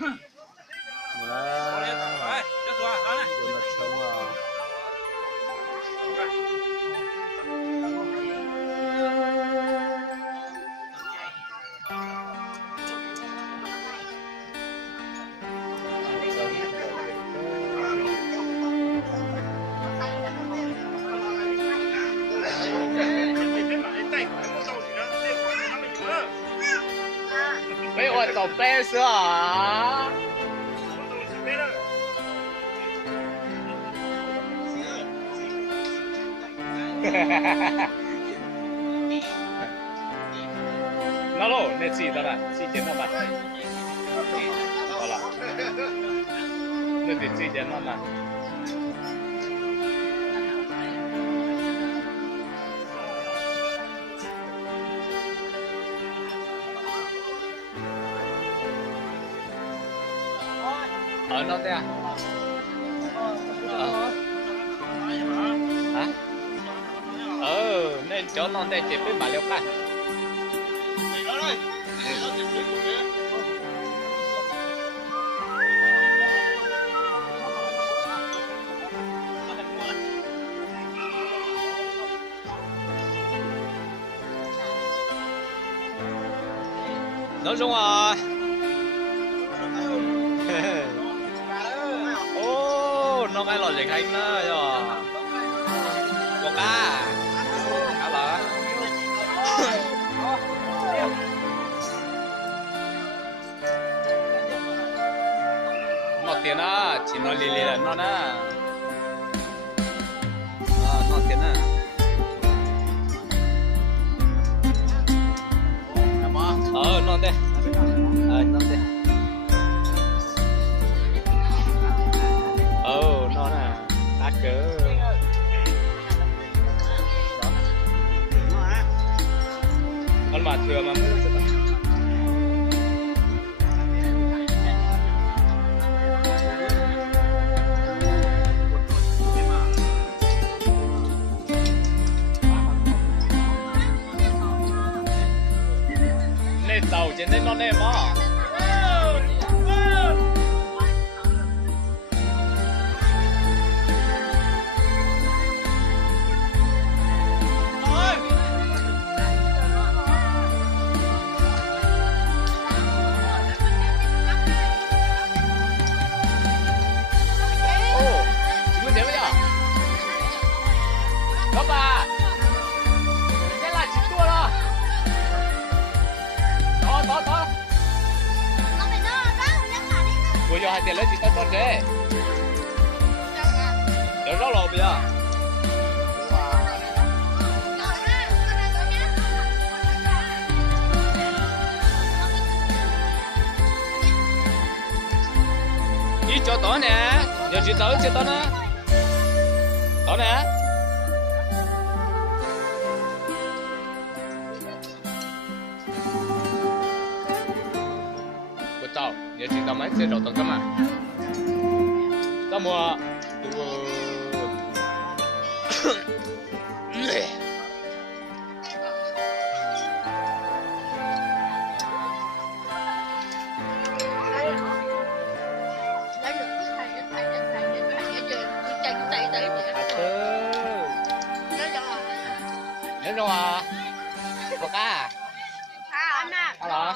Đấy, được rồi, đó này. Buồn là trống à. Mấy hoạt động bé xưa hả? Nó lô, nên chỉ đó là chỉ tiền nó mà.好了，那得自己捡慢慢。nó đây à? Hả? Nên chỗ nó đây chỉ biết mà liều cái. Nói chung à. Ô, nó cái lò gì khánh đó rồi. Có cá. Cá lỡ. Nó tiền á, chỉ nói lì lì là nó nè. Nó tiền á. Nó đây. Nó đây. Nó nè, cá cỡ. Con mà thừa mà mua cho ta. Nên tàu trên đây nó nè mà. Có bà. Thế là chỉ tua đó. Đó. Bây giờ hai tiền lấy chỉ tao con thế. Đỡ rõ rồi bây giờ. Đi cho tao nè. Giờ chỉ tao cho tao nè. Tao nè. Tao, giờ chỉ tao mấy xe đầu tao mà. Tao mua. Nhớ đâu à? Có cá à? Cá hả?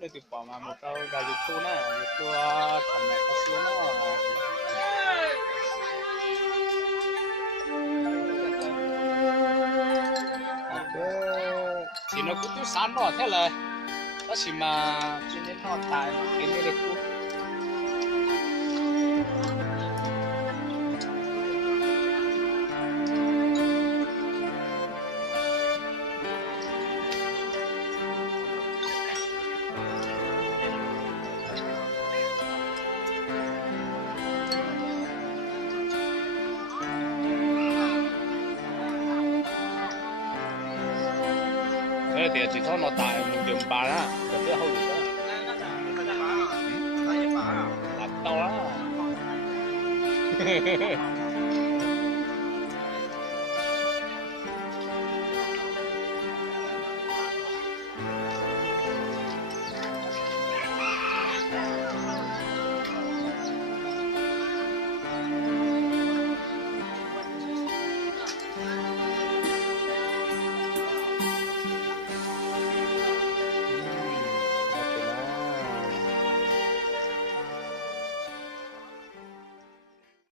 Đây từ bỏ mà một tàu gà dịch tu nè, dịch tu thằng này có xíu nó. Thì nó cũng tu sán đó thế là, nó chỉ mà chỉ nên nó tài cái này để tu. Thì chỉ cho nó tại một điểm bà á, rồi cái hậu đó. Đặt to á.